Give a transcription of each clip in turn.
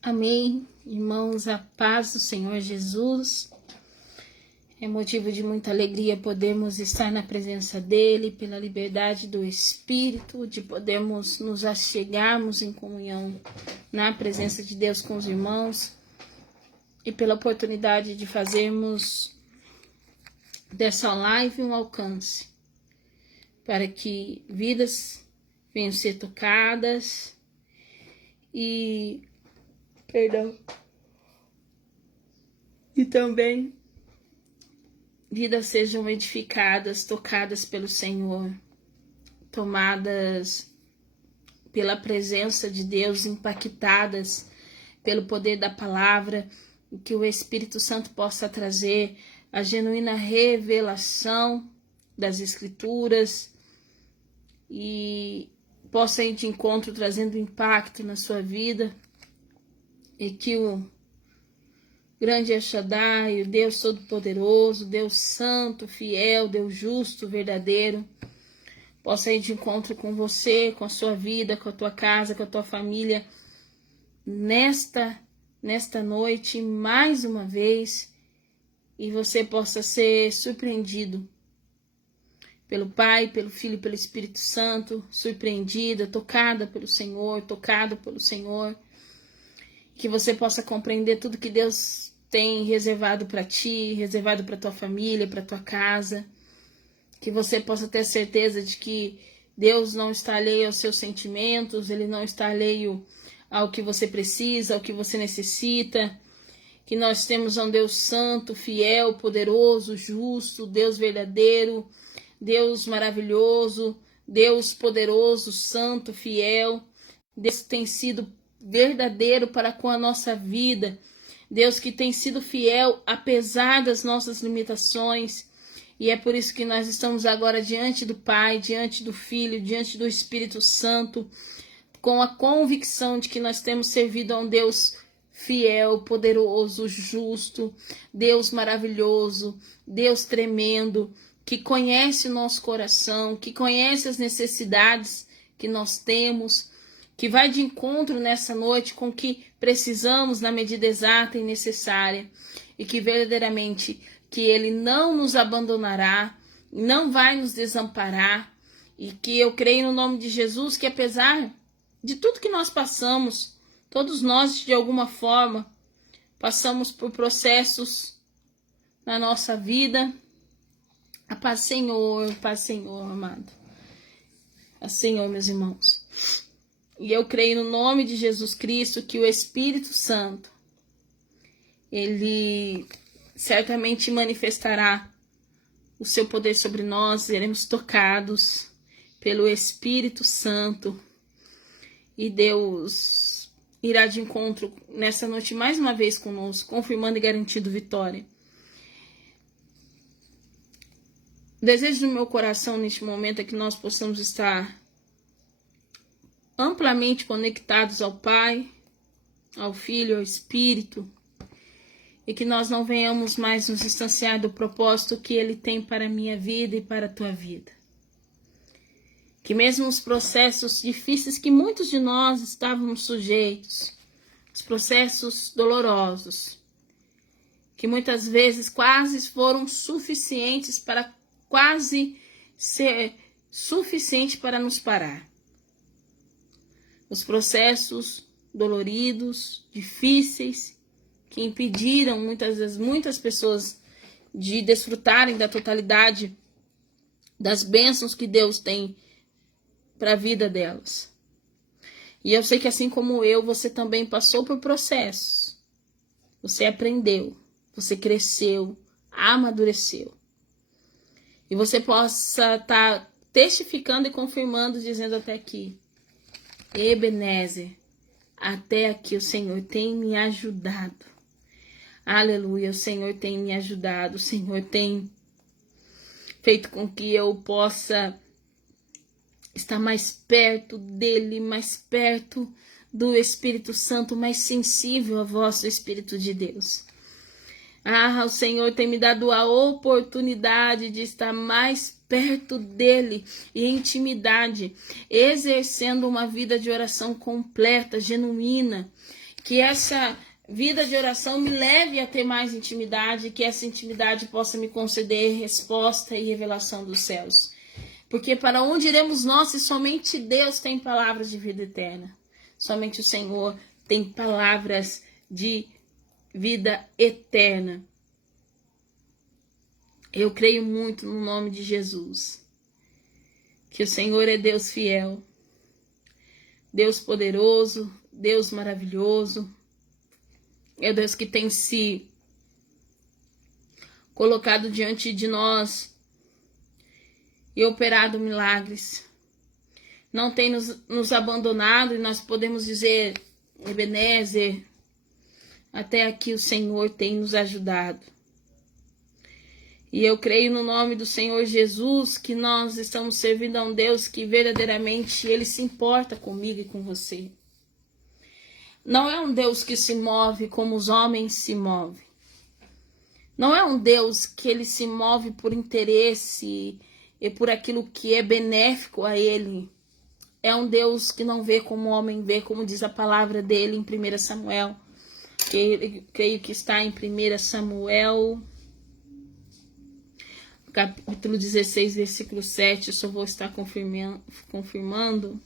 Amém, irmãos, a paz do Senhor Jesus. É motivo de muita alegria podermos estar na presença dEle, pela liberdade do Espírito, de podermos nos achegarmos em comunhão na presença de Deus com os irmãos e pela oportunidade de fazermos dessa live um alcance para que vidas venham ser tocadas e também vidas sejam edificadas, tocadas pelo Senhor, tomadas pela presença de Deus, impactadas pelo poder da palavra, e que o Espírito Santo possa trazer a genuína revelação das Escrituras e possa ir de encontro trazendo impacto na sua vida, e que o grande El Shaddai, o Deus Todo-Poderoso, Deus Santo, Fiel, Deus Justo, Verdadeiro, possa ir de encontro com você, com a sua vida, com a tua casa, com a tua família, nesta noite, mais uma vez, e você possa ser surpreendido pelo Pai, pelo Filho e pelo Espírito Santo, surpreendida, tocada pelo Senhor, tocado pelo Senhor, que você possa compreender tudo que Deus tem reservado para ti, reservado para tua família, para tua casa, que você possa ter certeza de que Deus não está alheio aos seus sentimentos, Ele não está alheio ao que você precisa, ao que você necessita, que nós temos um Deus santo, fiel, poderoso, justo, Deus verdadeiro, Deus maravilhoso, Deus poderoso, santo, fiel, Deus que tem sido verdadeiro para com a nossa vida, Deus que tem sido fiel apesar das nossas limitações, e é por isso que nós estamos agora diante do Pai, diante do Filho, diante do Espírito Santo, com a convicção de que nós temos servido a um Deus fiel, poderoso, justo, Deus maravilhoso, Deus tremendo, que conhece o nosso coração, que conhece as necessidades que nós temos, que vai de encontro nessa noite com o que precisamos na medida exata e necessária, e que verdadeiramente que Ele não nos abandonará, não vai nos desamparar, e que eu creio no nome de Jesus que apesar de tudo que nós passamos, todos nós de alguma forma passamos por processos na nossa vida. A paz, Senhor, amado. A Senhor, meus irmãos. E eu creio no nome de Jesus Cristo que o Espírito Santo, Ele certamente manifestará o seu poder sobre nós, seremos tocados pelo Espírito Santo, e Deus irá de encontro nessa noite mais uma vez conosco, confirmando e garantindo vitória. O desejo do meu coração neste momento é que nós possamos estar amplamente conectados ao Pai, ao Filho, ao Espírito, e que nós não venhamos mais nos distanciar do propósito que Ele tem para a minha vida e para a tua vida. Que mesmo os processos difíceis que muitos de nós estávamos sujeitos, os processos dolorosos, que muitas vezes quase foram suficientes para quase ser suficiente para nos parar. Os processos doloridos, difíceis, que impediram muitas pessoas de desfrutarem da totalidade das bênçãos que Deus tem para a vida delas. E eu sei que assim como eu, você também passou por processos. Você aprendeu, você cresceu, amadureceu. E você possa estar testificando e confirmando, dizendo até aqui: Ebenezer, até aqui o Senhor tem me ajudado. Aleluia, o Senhor tem me ajudado, o Senhor tem feito com que eu possa estar mais perto dele, mais perto do Espírito Santo, mais sensível à voz do Espírito de Deus. O Senhor tem me dado a oportunidade de estar mais perto dele e em intimidade, exercendo uma vida de oração completa, genuína, Que essa vida de oração me leve a ter mais intimidade, que essa intimidade possa me conceder resposta e revelação dos céus. Porque para onde iremos nós se somente Deus tem palavras de vida eterna? Somente o Senhor tem palavras de vida eterna. Eu creio muito no nome de Jesus, que o Senhor é Deus fiel, Deus poderoso, Deus maravilhoso, é Deus que tem se colocado diante de nós e operado milagres. Não tem nos abandonado, e nós podemos dizer, Ebenezer, até aqui o Senhor tem nos ajudado. E eu creio no nome do Senhor Jesus que nós estamos servindo a um Deus que verdadeiramente Ele se importa comigo e com você. Não é um Deus que se move como os homens se movem. Não é um Deus que Ele se move por interesse e por aquilo que é benéfico a Ele. É um Deus que não vê como o homem vê, como diz a palavra dele em 1 Samuel. Creio que está em 1 Samuel, capítulo 16, versículo 7. Eu só vou estar confirmando.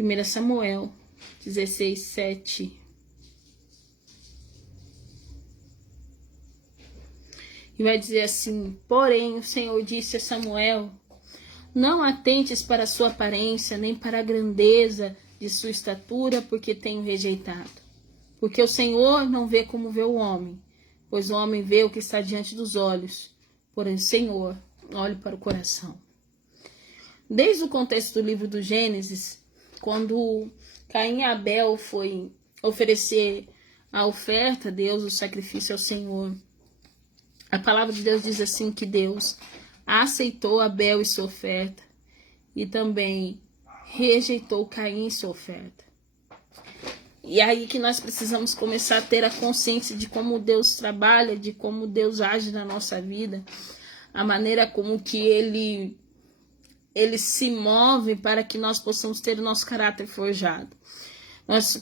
1 Samuel 16, 7. E vai dizer assim: porém o Senhor disse a Samuel: não atentes para a sua aparência, nem para a grandeza de sua estatura, porque tenho rejeitado. Porque o Senhor não vê como vê o homem, pois o homem vê o que está diante dos olhos, porém o Senhor olha para o coração. Desde o contexto do livro do Gênesis, quando Caim e Abel foi oferecer a oferta a Deus, o sacrifício ao Senhor, a palavra de Deus diz assim que Deus aceitou Abel e sua oferta e também rejeitou Caim e sua oferta. E é aí que nós precisamos começar a ter a consciência de como Deus trabalha, de como Deus age na nossa vida, a maneira como que Ele se move para que nós possamos ter o nosso caráter forjado.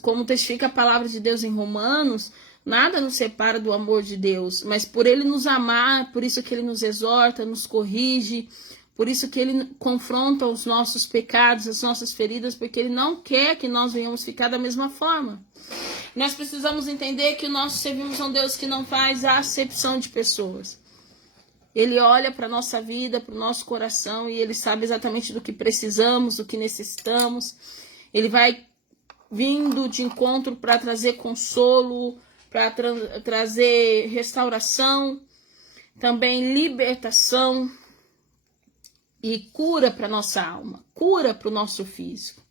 Como testifica a palavra de Deus em Romanos, nada nos separa do amor de Deus, mas por Ele nos amar, por isso que Ele nos exorta, nos corrige, por isso que Ele confronta os nossos pecados, as nossas feridas, porque Ele não quer que nós venhamos ficar da mesma forma. Nós precisamos entender que nós servimos a um Deus que não faz acepção de pessoas. Ele olha para a nossa vida, para o nosso coração, e Ele sabe exatamente do que precisamos, do que necessitamos. Ele vai vindo de encontro para trazer consolo, para trazer restauração, também libertação e cura para nossa alma, cura para o nosso físico.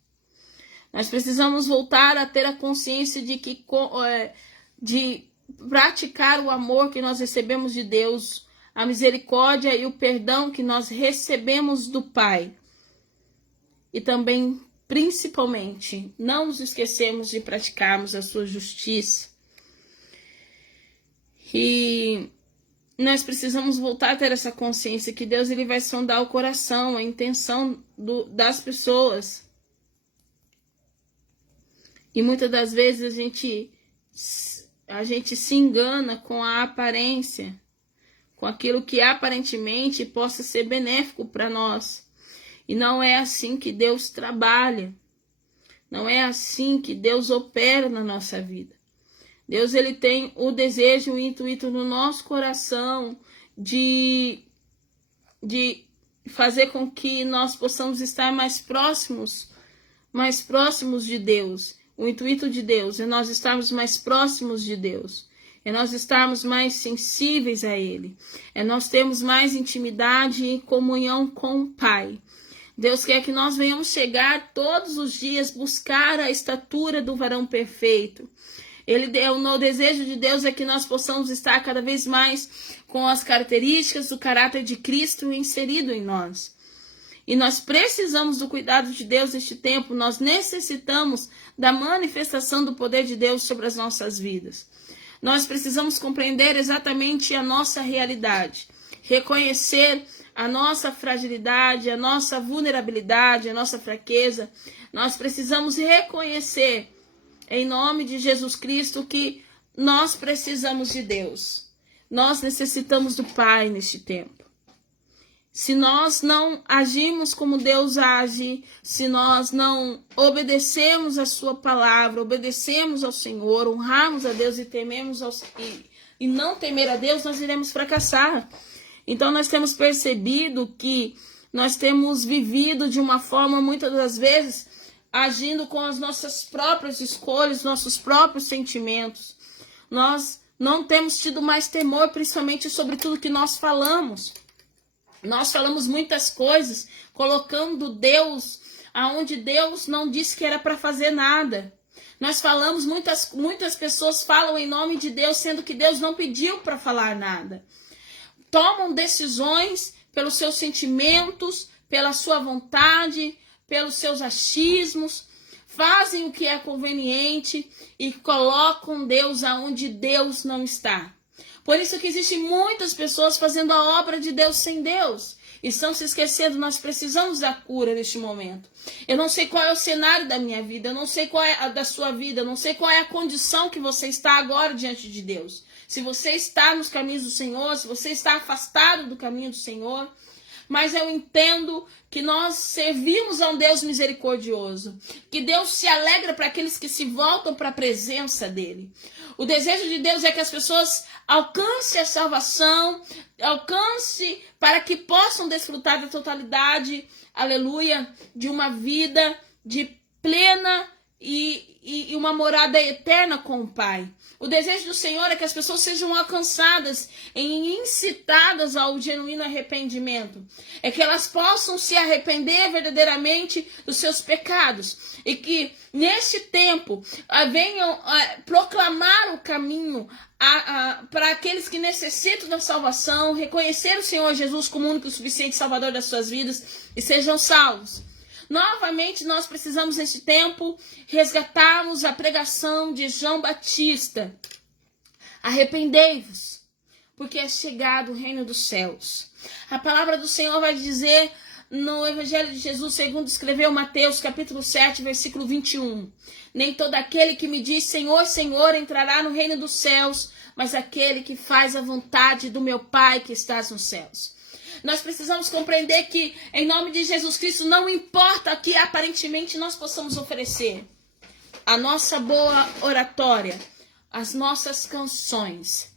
Nós precisamos voltar a ter a consciência de praticar o amor que nós recebemos de Deus, a misericórdia e o perdão que nós recebemos do Pai. E também, principalmente, não nos esquecemos de praticarmos a sua justiça. E nós precisamos voltar a ter essa consciência que Deus ele vai sondar o coração, a intenção das pessoas. E muitas das vezes a gente se engana com a aparência, com aquilo que aparentemente possa ser benéfico para nós. E não é assim que Deus trabalha. Não é assim que Deus opera na nossa vida. Deus ele tem o desejo, o intuito no nosso coração de fazer com que nós possamos estar mais próximos de Deus. O intuito de Deus é nós estarmos mais próximos de Deus. É nós estarmos mais sensíveis a Ele. É nós termos mais intimidade e comunhão com o Pai. Deus quer que nós venhamos chegar todos os dias, buscar a estatura do varão perfeito. O desejo de Deus é que nós possamos estar cada vez mais com as características do caráter de Cristo inserido em nós. E nós precisamos do cuidado de Deus neste tempo, nós necessitamos da manifestação do poder de Deus sobre as nossas vidas. Nós precisamos compreender exatamente a nossa realidade, reconhecer a nossa fragilidade, a nossa vulnerabilidade, a nossa fraqueza. Nós precisamos reconhecer, em nome de Jesus Cristo, que nós precisamos de Deus. Nós necessitamos do Pai neste tempo. Se nós não agimos como Deus age, se nós não obedecemos a sua palavra, obedecemos ao Senhor, honramos a Deus e tememos e não temer a Deus, nós iremos fracassar. Então nós temos percebido que nós temos vivido de uma forma, muitas das vezes, agindo com as nossas próprias escolhas, nossos próprios sentimentos. Nós não temos tido mais temor, principalmente sobre tudo que nós falamos. Nós falamos muitas coisas, colocando Deus aonde Deus não disse que era para fazer nada. Nós falamos, muitas pessoas falam em nome de Deus, sendo que Deus não pediu para falar nada. Tomam decisões pelos seus sentimentos, pela sua vontade, pelos seus achismos, fazem o que é conveniente e colocam Deus aonde Deus não está. Por isso que existem muitas pessoas fazendo a obra de Deus sem Deus. E estão se esquecendo, nós precisamos da cura neste momento. Eu não sei qual é o cenário da minha vida, eu não sei qual é a da sua vida, eu não sei qual é a condição que você está agora diante de Deus. Se você está nos caminhos do Senhor, se você está afastado do caminho do Senhor. Mas eu entendo que nós servimos a um Deus misericordioso, que Deus se alegra para aqueles que se voltam para a presença dele. O desejo de Deus é que as pessoas alcancem a salvação, alcancem para que possam desfrutar da totalidade, aleluia, de uma vida de plena e uma morada eterna com o Pai. O desejo do Senhor é que as pessoas sejam alcançadas e incitadas ao genuíno arrependimento. É que elas possam se arrepender verdadeiramente dos seus pecados. E que, neste tempo, venham proclamar o caminho para aqueles que necessitam da salvação, reconhecer o Senhor Jesus como único e suficiente Salvador das suas vidas e sejam salvos. Novamente, nós precisamos, neste tempo, resgatarmos a pregação de João Batista. Arrependei-vos, porque é chegado o reino dos céus. A palavra do Senhor vai dizer no Evangelho de Jesus, segundo escreveu Mateus, capítulo 7, versículo 21. Nem todo aquele que me diz Senhor, Senhor, entrará no reino dos céus, mas aquele que faz a vontade do meu Pai que estás nos céus. Nós precisamos compreender que, em nome de Jesus Cristo, não importa o que aparentemente nós possamos oferecer. A nossa boa oratória, as nossas canções,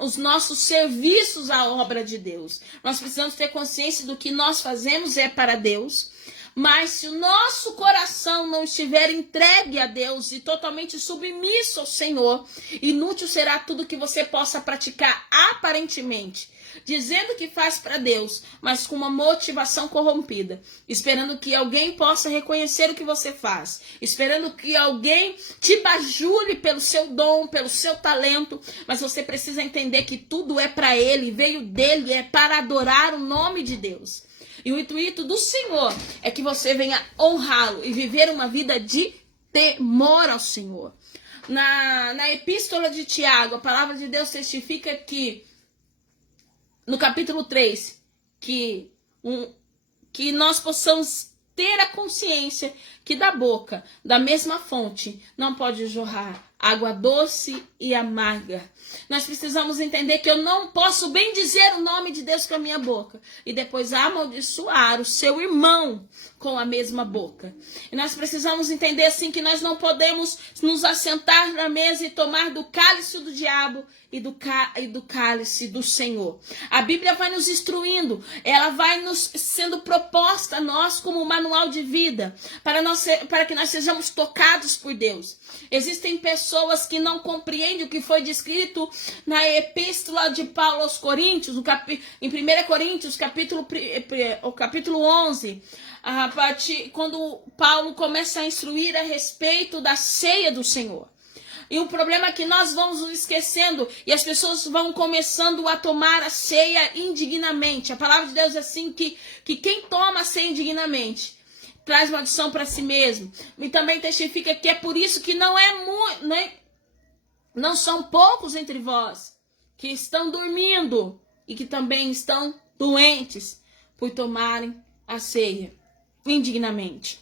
os nossos serviços à obra de Deus. Nós precisamos ter consciência do que nós fazemos é para Deus. Mas se o nosso coração não estiver entregue a Deus e totalmente submisso ao Senhor, inútil será tudo que você possa praticar aparentemente, dizendo que faz para Deus, mas com uma motivação corrompida, esperando que alguém possa reconhecer o que você faz, esperando que alguém te bajule pelo seu dom, pelo seu talento, mas você precisa entender que tudo é para Ele, veio dele, é para adorar o nome de Deus. E o intuito do Senhor é que você venha honrá-lo e viver uma vida de temor ao Senhor. Na epístola de Tiago, a palavra de Deus testifica que, no capítulo 3, que nós possamos ter a consciência que da boca, da mesma fonte, não pode jorrar água doce e amarga. Nós precisamos entender que eu não posso bem dizer o nome de Deus com a minha boca e depois amaldiçoar o seu irmão com a mesma boca. E nós precisamos entender assim que nós não podemos nos assentar na mesa e tomar do cálice do diabo e do cálice do Senhor. A Bíblia vai nos instruindo, ela vai nos sendo proposta a nós como um manual de vida, para que nós sejamos tocados por Deus. Existem pessoas que não compreendem o que foi descrito na epístola de Paulo aos Coríntios, em 1 Coríntios, capítulo 11, quando Paulo começa a instruir a respeito da ceia do Senhor. E o problema é que nós vamos nos esquecendo e as pessoas vão começando a tomar a ceia indignamente. A palavra de Deus é assim que quem toma a ceia indignamente traz maldição para si mesmo. E também testifica que é por isso que não são poucos entre vós que estão dormindo e que também estão doentes, por tomarem a ceia indignamente.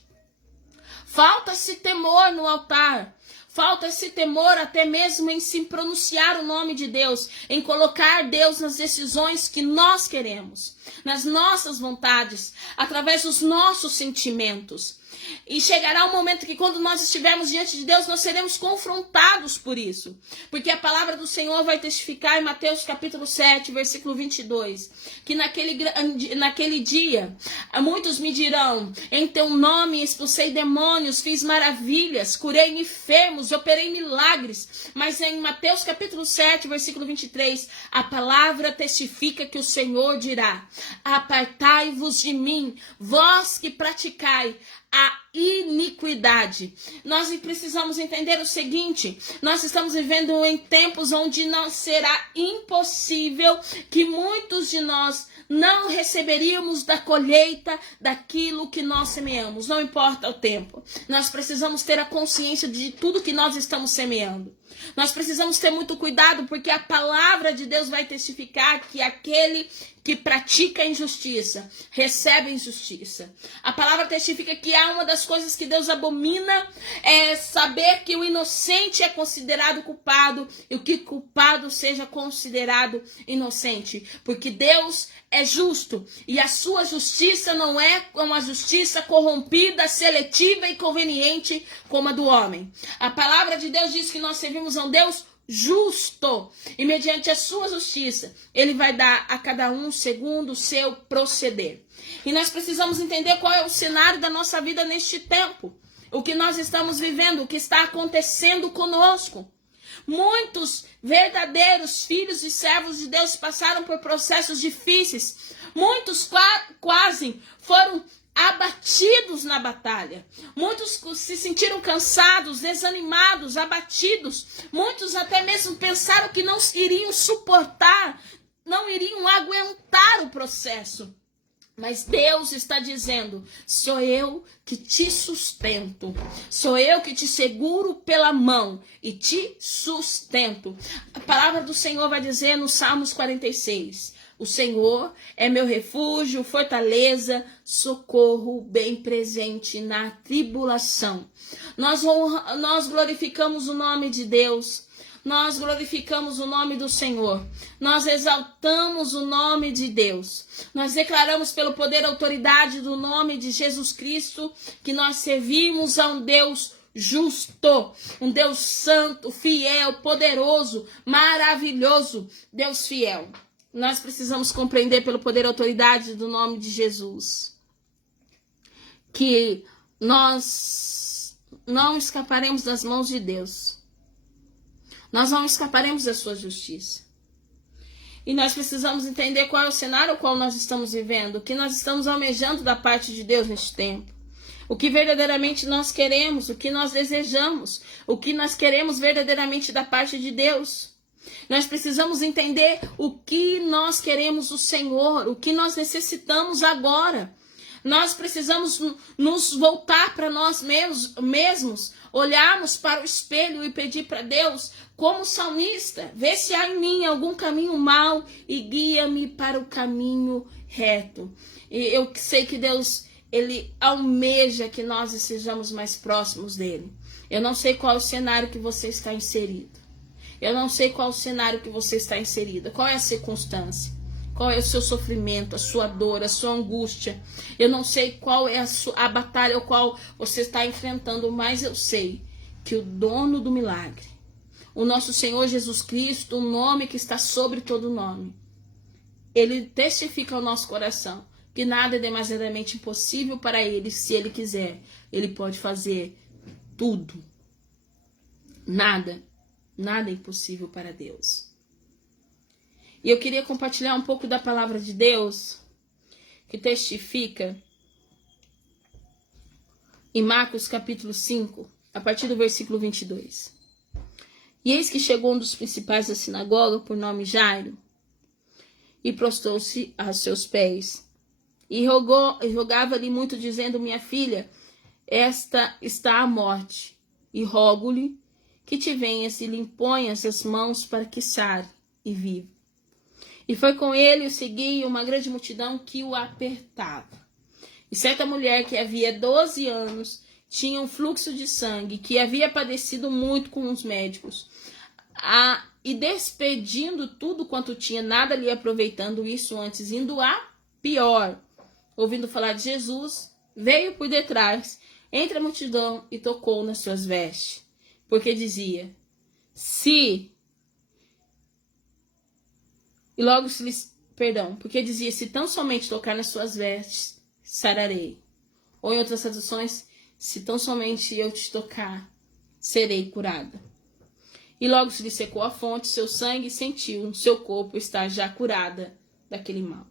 Falta-se temor no altar. Falta-se temor até mesmo em se pronunciar o nome de Deus, em colocar Deus nas decisões que nós queremos, nas nossas vontades, através dos nossos sentimentos. E chegará um momento que quando nós estivermos diante de Deus, nós seremos confrontados por isso. Porque a palavra do Senhor vai testificar em Mateus capítulo 7, versículo 22, que naquele dia, muitos me dirão, em teu nome expulsei demônios, fiz maravilhas, curei enfermos, operei milagres. Mas em Mateus capítulo 7, versículo 23, a palavra testifica que o Senhor dirá: apartai-vos de mim, vós que praticai a iniquidade. Nós precisamos entender o seguinte: nós estamos vivendo em tempos onde não será impossível que muitos de nós não receberíamos da colheita daquilo que nós semeamos. Não importa o tempo. Nós precisamos ter a consciência de tudo que nós estamos semeando. Nós precisamos ter muito cuidado, porque a palavra de Deus vai testificar que aquele que pratica a injustiça recebe a injustiça. A palavra testifica que uma das coisas que Deus abomina é saber que o inocente é considerado culpado e o que culpado seja considerado inocente. Porque Deus é justo e a sua justiça não é uma justiça corrompida, seletiva e conveniente como a do homem. A palavra de Deus diz que nós servimos a um Deus justo, e mediante a sua justiça ele vai dar a cada um segundo o seu proceder. E nós precisamos entender qual é o cenário da nossa vida neste tempo, o que nós estamos vivendo, o que está acontecendo conosco. Muitos verdadeiros filhos e servos de Deus passaram por processos difíceis. Muitos quase foram abatidos na batalha. Muitos se sentiram cansados, desanimados, abatidos. Muitos até mesmo pensaram que não iriam suportar, não iriam aguentar o processo. Mas Deus está dizendo: sou eu que te sustento, sou eu que te seguro pela mão e te sustento. A palavra do Senhor vai dizer no Salmos 46, o Senhor é meu refúgio, fortaleza, socorro bem presente na tribulação. Nós glorificamos o nome de Deus. Nós glorificamos o nome do Senhor. Nós exaltamos o nome de Deus. Nós declaramos pelo poder e autoridade do nome de Jesus Cristo que nós servimos a um Deus justo, um Deus santo, fiel, poderoso, maravilhoso, Deus fiel. Nós precisamos compreender pelo poder e autoridade do nome de Jesus que nós não escaparemos das mãos de Deus. Nós não escaparemos da sua justiça. E nós precisamos entender qual é o cenário ao qual nós estamos vivendo, o que nós estamos almejando da parte de Deus neste tempo. O que verdadeiramente nós queremos, o que nós desejamos, o que nós queremos verdadeiramente da parte de Deus. Nós precisamos entender o que nós queremos do Senhor, o que nós necessitamos agora. Nós precisamos nos voltar para nós mesmos, olharmos para o espelho e pedir para Deus, como salmista: vê se há em mim algum caminho mau e guia-me para o caminho reto. E eu sei que Deus, Ele almeja que nós estejamos mais próximos dEle. Eu não sei qual é o cenário que você está inserido. Eu não sei qual é o cenário que você está inserida, qual é a circunstância. Qual é o seu sofrimento, a sua dor, a sua angústia. Eu não sei qual é a batalha ao qual você está enfrentando, mas eu sei que o dono do milagre, o nosso Senhor Jesus Cristo, o nome que está sobre todo nome, Ele testifica ao nosso coração que nada é demasiadamente impossível para Ele. Se Ele quiser, Ele pode fazer tudo. Nada é impossível para Deus. E eu queria compartilhar um pouco da palavra de Deus, que testifica em Marcos capítulo 5, a partir do versículo 22. E eis que chegou um dos principais da sinagoga, por nome Jairo, e prostou-se a seus pés, e rogava-lhe muito, dizendo: minha filha, esta está à morte, e rogo-lhe que te venhas e lhe imponhas as mãos para que sare e viva. E foi com ele o seguia uma grande multidão que o apertava. E certa mulher que havia 12 anos tinha um fluxo de sangue, que havia padecido muito com os médicos, e despedindo tudo quanto tinha, nada lhe aproveitando isso antes, indo a pior. Ouvindo falar de Jesus, veio por detrás, entre a multidão, e tocou nas suas vestes, porque dizia, se tão somente tocar nas suas vestes, sararei. Ou em outras traduções, se tão somente eu te tocar, serei curada. E logo se lhe secou a fonte, seu sangue sentiu, seu corpo está já curada daquele mal.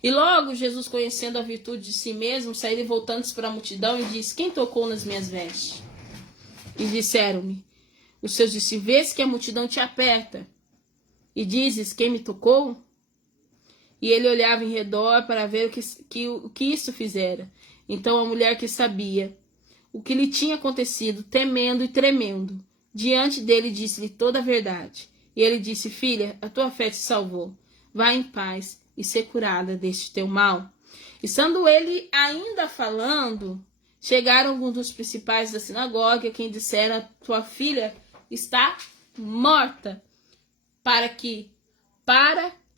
E logo Jesus, conhecendo a virtude de si mesmo, saiu voltando-se para a multidão e disse, quem tocou nas minhas vestes? E disseram-lhe os seus discípulos, vês que a multidão te aperta, e dizes, quem me tocou? E ele olhava em redor para ver o que isso fizera. Então a mulher que sabia o que lhe tinha acontecido, temendo e tremendo, diante dele disse-lhe toda a verdade. E ele disse, filha, a tua fé te salvou. Vá em paz e ser curada deste teu mal. E estando ele ainda falando, chegaram alguns dos principais da sinagoga, quem dissera, tua filha está morta. Para que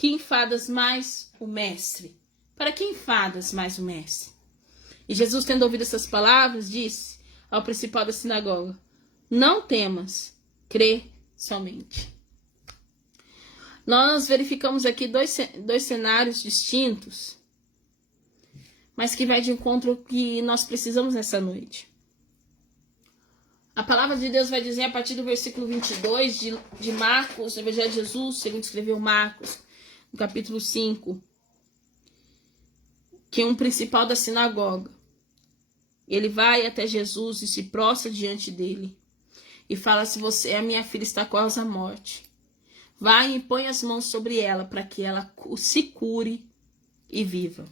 enfadas mais o mestre? Para que enfadas mais o mestre? E Jesus, tendo ouvido essas palavras, disse ao principal da sinagoga, não temas, crê somente. Nós verificamos aqui dois cenários distintos, mas que vai de encontro ao que nós precisamos nessa noite. A palavra de Deus vai dizer a partir do versículo 22 de Marcos, no Evangelho de Jesus, segundo escreveu Marcos, no capítulo 5, que um principal da sinagoga, ele vai até Jesus e se prostra diante dele e fala, se você, a minha filha está quase à morte, vai e põe as mãos sobre ela para que ela se cure e viva.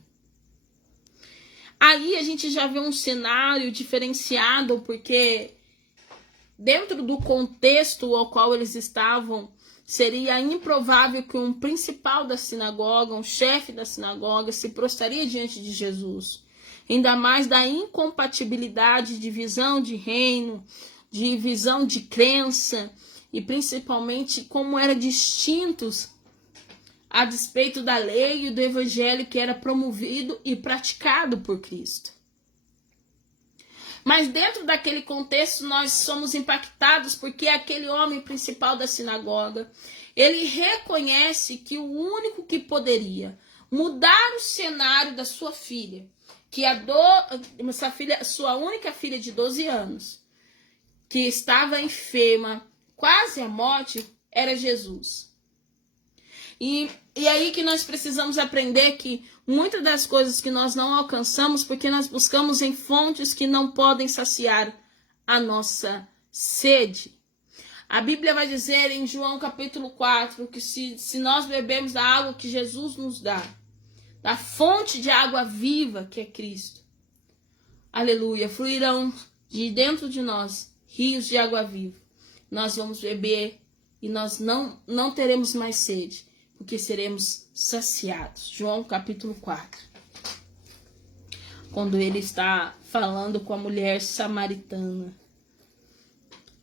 Aí a gente já vê um cenário diferenciado, porque dentro do contexto ao qual eles estavam, seria improvável que um principal da sinagoga, um chefe da sinagoga, se prostraria diante de Jesus. Ainda mais da incompatibilidade de visão de reino, de visão de crença, e principalmente como eram distintos a despeito da lei e do evangelho que era promovido e praticado por Cristo. Mas dentro daquele contexto nós somos impactados porque aquele homem principal da sinagoga, ele reconhece que o único que poderia mudar o cenário da sua filha, que sua única filha de 12 anos, que estava enferma, quase à morte, era Jesus. E aí que nós precisamos aprender que muitas das coisas que nós não alcançamos porque nós buscamos em fontes que não podem saciar a nossa sede. A Bíblia vai dizer em João capítulo 4 que se nós bebemos da água que Jesus nos dá, da fonte de água viva que é Cristo, aleluia, fluirão de dentro de nós rios de água viva. Nós vamos beber e nós não teremos mais sede, porque seremos saciados. João capítulo 4. Quando ele está falando com a mulher samaritana.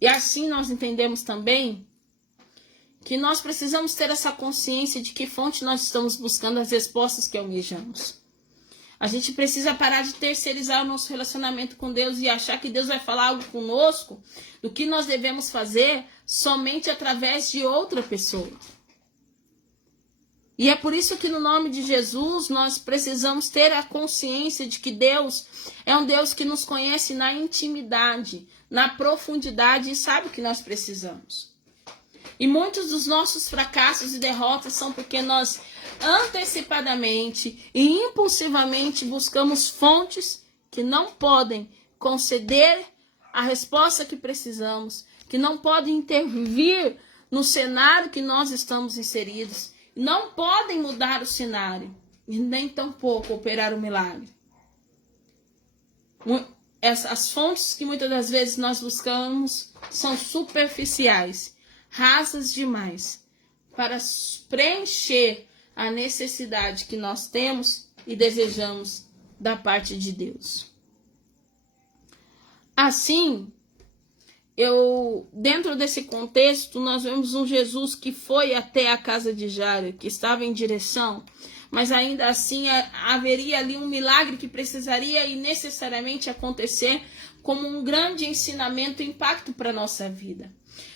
E assim nós entendemos também que nós precisamos ter essa consciência de que fonte nós estamos buscando as respostas que almejamos. A gente precisa parar de terceirizar o nosso relacionamento com Deus e achar que Deus vai falar algo conosco, do que nós devemos fazer somente através de outra pessoa. E é por isso que no nome de Jesus nós precisamos ter a consciência de que Deus é um Deus que nos conhece na intimidade, na profundidade e sabe o que nós precisamos. E muitos dos nossos fracassos e derrotas são porque nós antecipadamente e impulsivamente buscamos fontes que não podem conceder a resposta que precisamos, que não podem intervir no cenário que nós estamos inseridos, não podem mudar o cenário e nem tampouco operar o milagre. As fontes que muitas das vezes nós buscamos são superficiais, rasas demais, para preencher a necessidade que nós temos e desejamos da parte de Deus. Assim, dentro desse contexto, nós vemos um Jesus que foi até a casa de Jairo, que estava em direção, mas ainda assim haveria ali um milagre que precisaria e necessariamente acontecer como um grande ensinamento e impacto para a nossa vida.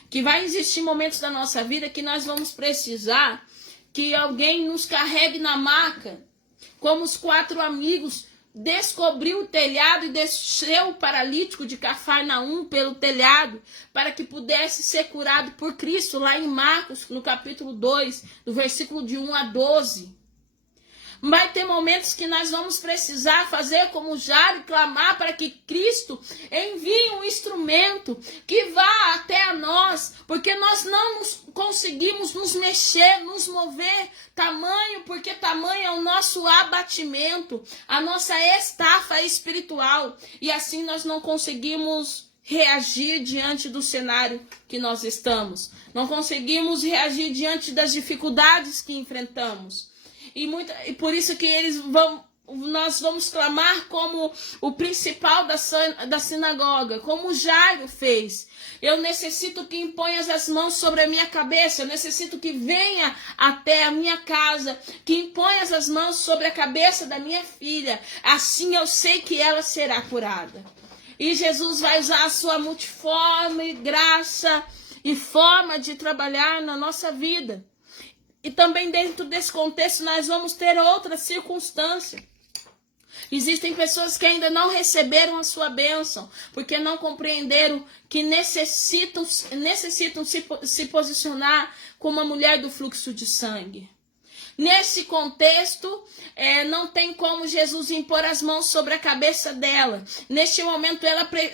Que vai existir momentos da nossa vida que nós vamos precisar que alguém nos carregue na maca, como os 4 amigos descobriu o telhado e desceu o paralítico de Cafarnaum pelo telhado para que pudesse ser curado por Cristo, lá em Marcos, no capítulo 2, do versículo de 1 a 12. Vai ter momentos que nós vamos precisar fazer como Jairo, clamar para que Cristo envie um instrumento que vá até a nós, porque nós não conseguimos nos mexer, nos mover, porque tamanho é o nosso abatimento, a nossa estafa espiritual, e assim nós não conseguimos reagir diante do cenário que nós estamos, não conseguimos reagir diante das dificuldades que enfrentamos. E por isso que nós vamos clamar como o principal da sinagoga, como Jairo fez. Eu necessito que imponhas as mãos sobre a minha cabeça, eu necessito que venha até a minha casa, que imponhas as mãos sobre a cabeça da minha filha, assim eu sei que ela será curada. E Jesus vai usar a sua multiforme graça e forma de trabalhar na nossa vida. E também dentro desse contexto nós vamos ter outra circunstância. Existem pessoas que ainda não receberam a sua bênção, porque não compreenderam que necessitam se posicionar como uma mulher do fluxo de sangue. Nesse contexto, não tem como Jesus impor as mãos sobre a cabeça dela. Neste momento,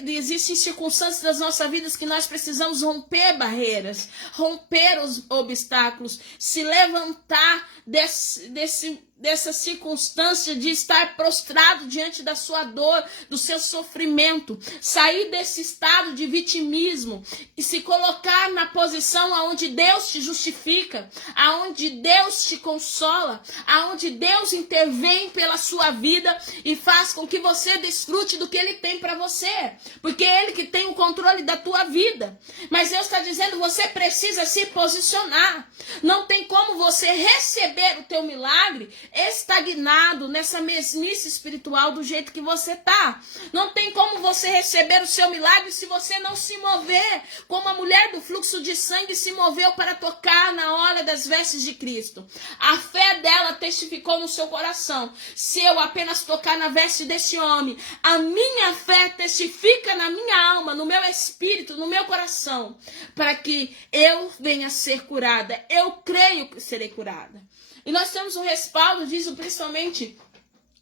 existem circunstâncias das nossas vidas que nós precisamos romper barreiras, romper os obstáculos, se levantar dessa circunstância de estar prostrado diante da sua dor, do seu sofrimento, sair desse estado de vitimismo e se colocar na posição onde Deus te justifica, aonde Deus te consola, aonde Deus intervém pela sua vida e faz com que você desfrute do que Ele tem para você, porque é Ele que tem o controle da tua vida. Mas Deus está dizendo, você precisa se posicionar. Não tem como você receber o teu milagre estagnado nessa mesmice espiritual do jeito que você tá. Não tem como você receber o seu milagre se você não se mover como a mulher do fluxo de sangue se moveu para tocar na hora das vestes de Cristo. A fé dela testificou no seu coração. Se eu apenas tocar na veste desse homem, a minha fé testifica na minha alma, no meu espírito, no meu coração, para que eu venha a ser curada. Eu creio que serei curada. E nós temos um respaldo disso principalmente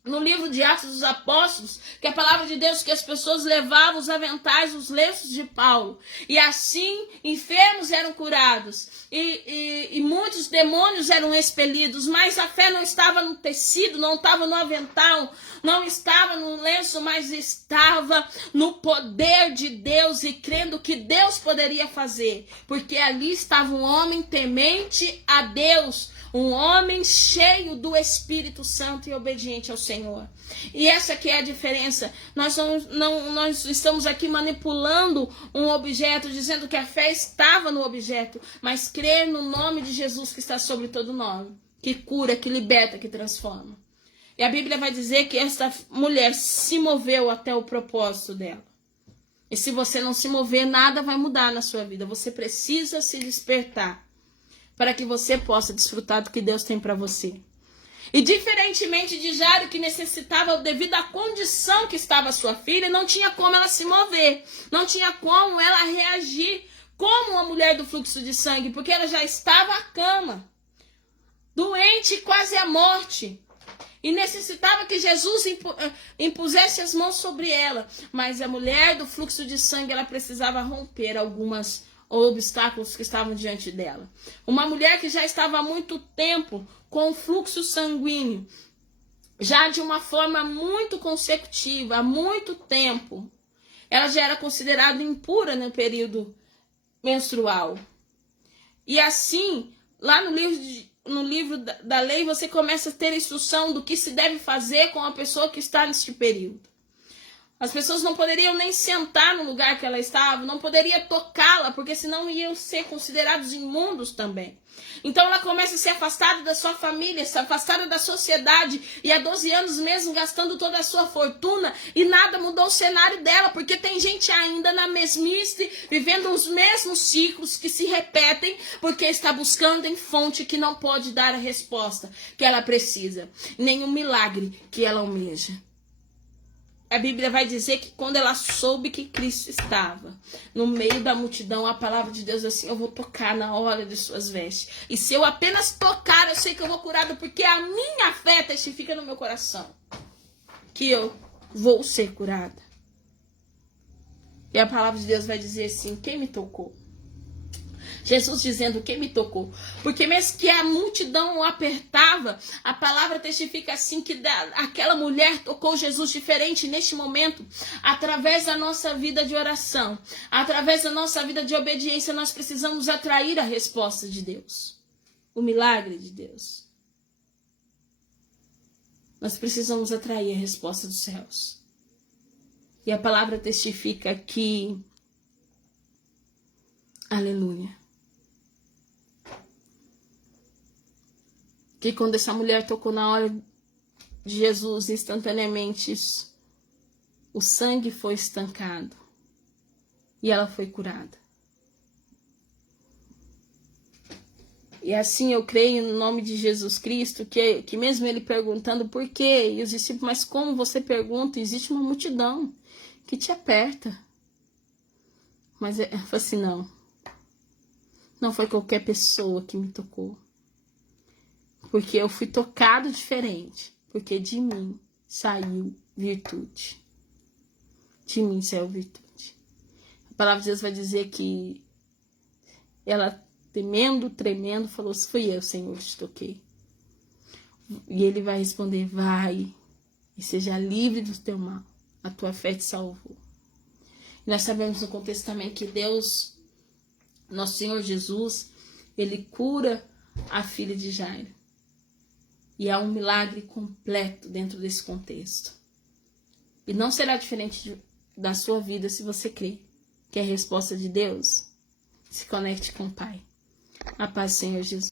no livro de Atos dos Apóstolos, que a palavra de Deus, que as pessoas levavam os aventais, os lenços de Paulo, e assim enfermos eram curados, e muitos demônios eram expelidos, mas a fé não estava no tecido, não estava no avental, não estava no lenço, mas estava no poder de Deus, e crendo que Deus poderia fazer, porque ali estava um homem temente a Deus, um homem cheio do Espírito Santo e obediente ao Senhor. E essa que é a diferença. Nós estamos aqui manipulando um objeto, dizendo que a fé estava no objeto, mas crer no nome de Jesus que está sobre todo nome, que cura, que liberta, que transforma. E a Bíblia vai dizer que esta mulher se moveu até o propósito dela. E se você não se mover, nada vai mudar na sua vida. Você precisa se despertar para que você possa desfrutar do que Deus tem para você. E diferentemente de Jairo, que necessitava devido à condição que estava sua filha, não tinha como ela se mover, não tinha como ela reagir como uma mulher do fluxo de sangue, porque ela já estava à cama, doente quase à morte, e necessitava que Jesus impusesse as mãos sobre ela. Mas a mulher do fluxo de sangue, ela precisava romper algumas obstáculos que estavam diante dela. Uma mulher que já estava há muito tempo com fluxo sanguíneo, já de uma forma muito consecutiva, há muito tempo, ela já era considerada impura no período menstrual. E assim, lá no livro da lei, você começa a ter instrução do que se deve fazer com a pessoa que está neste período. As pessoas não poderiam nem sentar no lugar que ela estava, não poderia tocá-la, porque senão iam ser considerados imundos também. Então ela começa a ser afastada da sua família, se afastada da sociedade, e há 12 anos mesmo gastando toda a sua fortuna, e nada mudou o cenário dela, porque tem gente ainda na mesmice, vivendo os mesmos ciclos que se repetem, porque está buscando em fonte que não pode dar a resposta que ela precisa, nem o milagre que ela almeja. A Bíblia vai dizer que quando ela soube que Cristo estava no meio da multidão, a palavra de Deus é assim: eu vou tocar na hora de suas vestes. E se eu apenas tocar, eu sei que eu vou curado, porque a minha fé testifica no meu coração que eu vou ser curada. E a palavra de Deus vai dizer assim: quem me tocou? Jesus dizendo: quem me tocou? Porque mesmo que a multidão o apertava, a palavra testifica assim que aquela mulher tocou Jesus diferente neste momento. Através da nossa vida de oração, através da nossa vida de obediência, nós precisamos atrair a resposta de Deus, o milagre de Deus. Nós precisamos atrair a resposta dos céus. E a palavra testifica que, aleluia, que quando essa mulher tocou na hora de Jesus, instantaneamente o sangue foi estancado e ela foi curada. E assim eu creio no nome de Jesus Cristo, que mesmo ele perguntando por quê, e os discípulos: mas como você pergunta? Existe uma multidão que te aperta. Mas eu falei assim: não foi qualquer pessoa que me tocou. Porque eu fui tocado diferente. Porque de mim saiu virtude. De mim saiu virtude. A palavra de Deus vai dizer que ela, temendo, tremendo, falou: se fui eu, Senhor, te toquei. E ele vai responder: vai e seja livre do teu mal. A tua fé te salvou. E nós sabemos no contexto também que Deus, nosso Senhor Jesus, ele cura a filha de Jairo. E há um milagre completo dentro desse contexto. E não será diferente da sua vida se você crê que é a resposta de Deus. Se conecte com o Pai. A paz do Senhor Jesus.